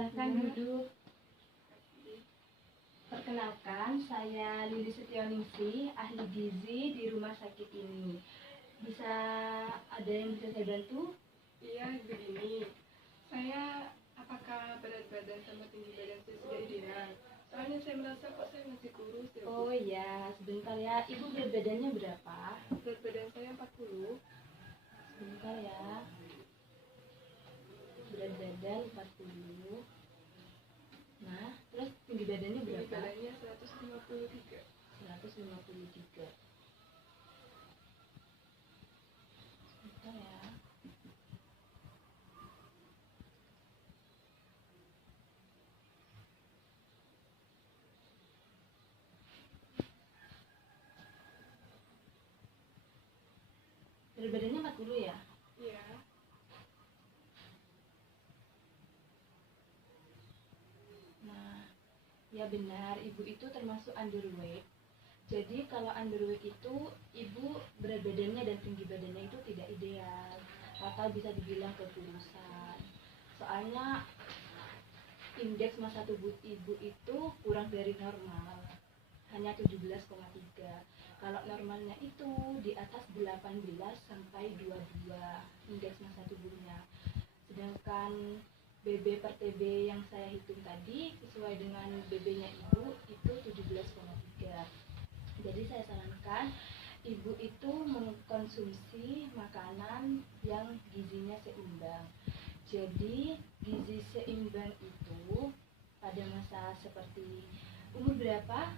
Silahkan duduk. Perkenalkan, saya Lili Setioningsi, ahli gizi di rumah sakit ini. Bisa ada yang bisa saya bantu? Iya, begini. Saya apakah berat badan sama tinggi badan saya sudah ideal? Soalnya saya merasa kok saya masih kurus ya, Bu. Oh iya, sebentar ya. Ibu berat badannya berapa? Berat badan saya 40. Sebentar ya. Berat badan 40. Nah, terus tinggi badannya Tinggi berapa? badannya 153. 153. Sebentar ya. Berat badannya 40 ya? Iya. Nah, ya benar, ibu itu termasuk underweight. Jadi kalau underweight itu ibu berat badannya dan tinggi badannya itu tidak ideal atau bisa dibilang kekurusan. Soalnya indeks massa tubuh ibu itu kurang dari normal, hanya 17,3. Kalau normalnya itu di atas 18 sampai 22 indeks massa tubuhnya. Sedangkan BB per TB yang saya hitung tadi sesuai dengan BB-nya ibu itu 17,3. Jadi saya sarankan ibu itu mengkonsumsi makanan yang gizinya seimbang. Jadi gizi seimbang itu pada masa seperti umur berapa?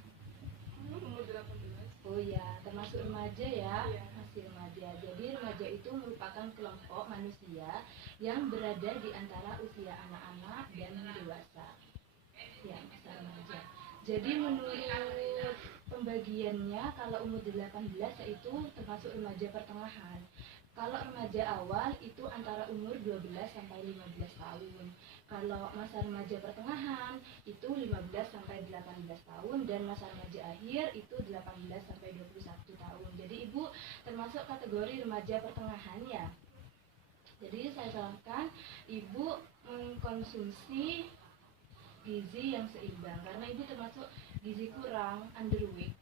Umur 18. Oh ya, termasuk remaja ya, Iya. masih remaja. Jadi remaja itu merupakan kelompok manusia yang berada di antara usia anak-anak dan dewasa. Ya, masa remaja. Jadi menurut pembagiannya kalau umur 18 yaitu termasuk remaja pertengahan. Kalau remaja awal itu antara umur 12 sampai 15 tahun. Kalau masa remaja pertengahan itu 15 sampai 18 tahun dan masa remaja akhir itu 18 sampai 21 tahun. Jadi ibu termasuk kategori remaja pertengahan ya. Jadi saya sarankan ibu mengkonsumsi gizi yang seimbang karena ibu termasuk gizi kurang, underweight.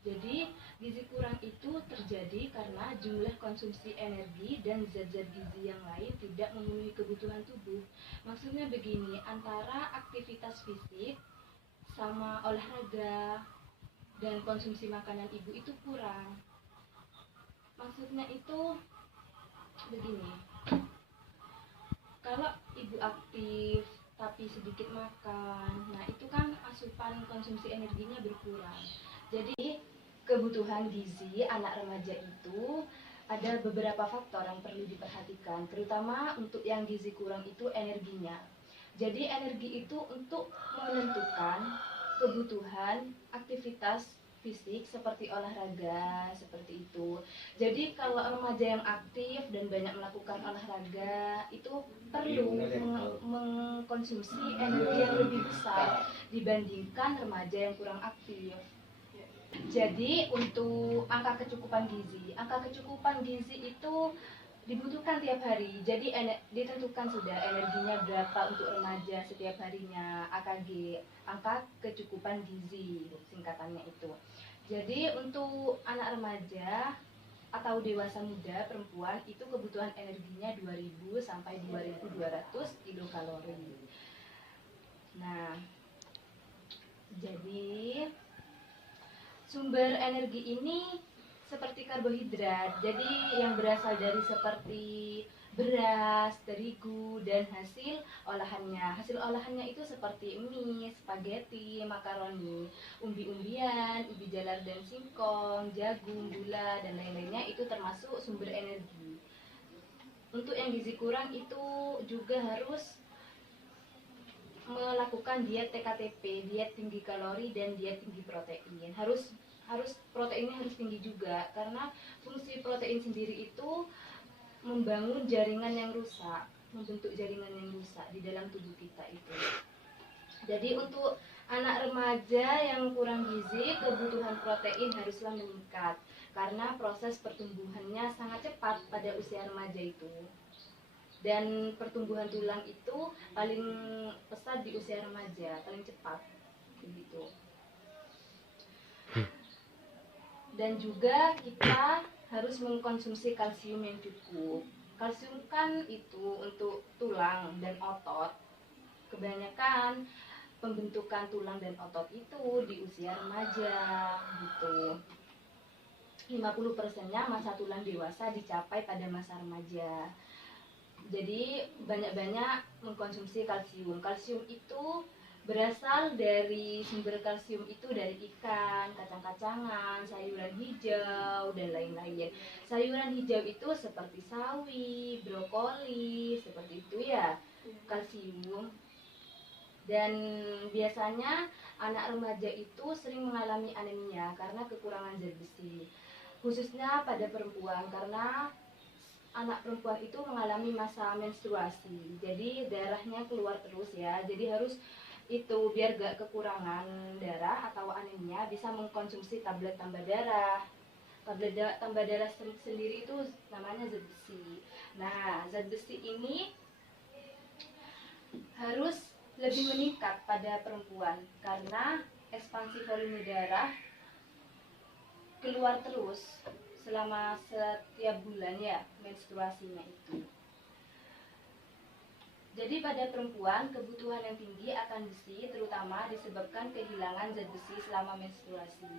Jadi gizi kurang itu terjadi karena jumlah konsumsi energi dan zat-zat gizi yang lain tidak memenuhi kebutuhan tubuh. Maksudnya begini, antara aktivitas fisik sama olahraga dan konsumsi makanan ibu itu kurang. Maksudnya itu begini, kalau ibu aktif tapi sedikit makan, nah itu kan asupan konsumsi energinya berkurang. Jadi kebutuhan gizi anak remaja itu ada beberapa faktor yang perlu diperhatikan, terutama untuk yang gizi kurang itu energinya. Jadi energi itu untuk menentukan kebutuhan aktivitas fisik seperti olahraga, seperti itu. Jadi kalau remaja yang aktif dan banyak melakukan olahraga itu perlu mengkonsumsi energi yang lebih besar dibandingkan remaja yang kurang aktif. Jadi untuk angka kecukupan gizi itu dibutuhkan tiap hari. Jadi ditentukan sudah energinya berapa untuk remaja setiap harinya, AKG, angka kecukupan gizi singkatannya itu. Jadi untuk anak remaja atau dewasa muda perempuan itu kebutuhan energinya 2000 sampai 2200 kilokalori. Nah, jadi sumber energi ini seperti karbohidrat, jadi yang berasal dari seperti beras, terigu, dan hasil olahannya. Hasil olahannya itu seperti mie, spaghetti, makaroni, umbi-umbian, ubi jalar dan singkong, jagung, gula, dan lain-lainnya itu termasuk sumber energi. Untuk yang gizi kurang itu juga harus melakukan diet TKTP, diet tinggi kalori dan diet tinggi protein. Harus proteinnya harus tinggi juga karena fungsi protein sendiri itu membangun jaringan yang rusak, membentuk jaringan yang rusak di dalam tubuh kita itu. Jadi untuk anak remaja yang kurang gizi, kebutuhan protein haruslah meningkat karena proses pertumbuhannya sangat cepat pada usia remaja itu. Dan pertumbuhan tulang itu paling pesat di usia remaja, paling cepat begitu. Dan juga kita harus mengkonsumsi kalsium yang cukup. Kalsium kan itu untuk tulang dan otot. Kebanyakan pembentukan tulang dan otot itu di usia remaja gitu. 50%-nya masa tulang dewasa dicapai pada masa remaja. Jadi banyak-banyak mengkonsumsi kalsium. Kalsium itu berasal dari sumber kalsium itu dari ikan, kacang-kacangan, sayuran hijau, dan lain-lain. Sayuran hijau itu seperti sawi, brokoli, seperti itu ya, kalsium. Dan biasanya anak remaja itu sering mengalami anemia karena kekurangan zat besi, khususnya pada perempuan, karena anak perempuan itu mengalami masa menstruasi, jadi darahnya keluar terus ya. Jadi harus itu biar gak kekurangan darah atau anemia, bisa mengkonsumsi tablet tambah darah. Tablet tambah darah sendiri itu namanya zat besi. Nah, zat besi ini harus lebih meningkat pada perempuan karena ekspansi volume darah keluar terus selama setiap bulan ya menstruasinya itu. Jadi pada perempuan kebutuhan yang tinggi akan besi terutama disebabkan kehilangan zat besi selama menstruasi.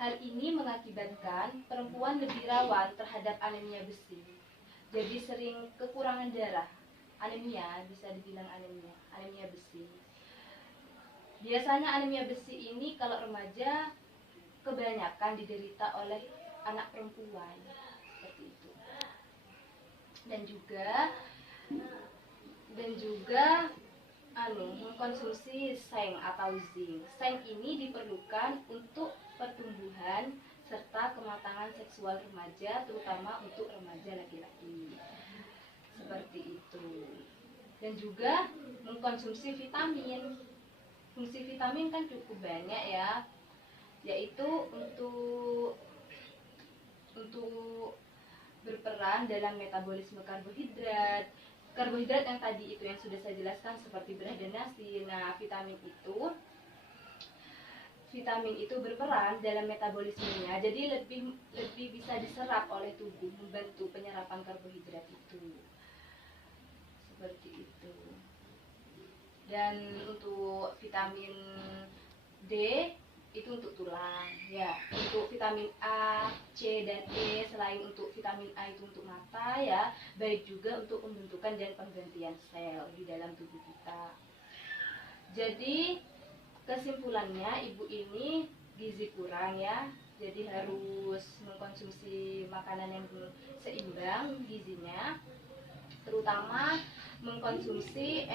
Hal ini mengakibatkan perempuan lebih rawan terhadap anemia besi. Jadi sering kekurangan darah. Anemia, bisa dibilang anemia besi. Biasanya anemia besi ini kalau remaja kebanyakan diderita oleh anak perempuan seperti itu. Dan juga mengkonsumsi seng atau zinc. Seng ini diperlukan untuk pertumbuhan serta kematangan seksual remaja, terutama untuk remaja laki-laki. Seperti itu. Dan juga mengkonsumsi vitamin. Fungsi vitamin kan cukup banyak ya, yaitu untuk berperan dalam metabolisme karbohidrat. Karbohidrat yang tadi itu yang sudah saya jelaskan seperti beras dan nasi. Nah, vitamin itu berperan dalam metabolismenya, jadi lebih bisa diserap oleh tubuh, membantu penyerapan karbohidrat itu. Seperti itu. Dan untuk vitamin D itu untuk tulang ya. Untuk vitamin A, C, dan E, selain untuk vitamin A itu untuk mata ya, baik juga untuk pembentukan dan penggantian sel di dalam tubuh kita. Jadi kesimpulannya, ibu ini gizi kurang ya, jadi harus mengkonsumsi makanan yang seimbang gizinya, terutama mengkonsumsi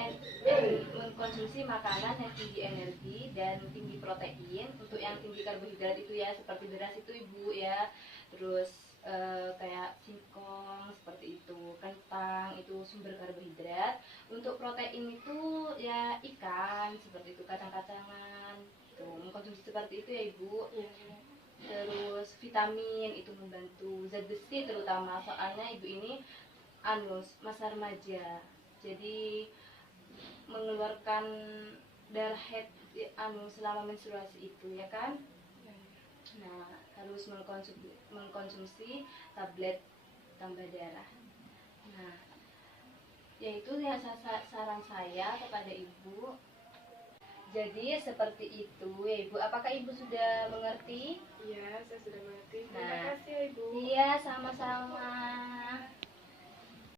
makanan yang tinggi energi dan tinggi protein. Untuk yang tinggi karbohidrat itu ya seperti beras itu ibu ya, terus kayak singkong seperti itu, kentang itu sumber karbohidrat. Untuk protein itu ya ikan seperti itu, kacang-kacangan tuh, mengkonsumsi seperti itu ya ibu. Terus vitamin itu membantu, zat besi terutama, soalnya ibu ini masa remaja, jadi mengeluarkan darah head selama menstruasi itu ya kan. Nah, harus mengkonsumsi tablet tambah darah. Nah, yaitu ya saran saya kepada ibu. Jadi seperti itu ya ibu. Apakah ibu sudah mengerti? Iya, saya sudah mengerti. Terima Nah, kasih ya ibu. iya, sama-sama.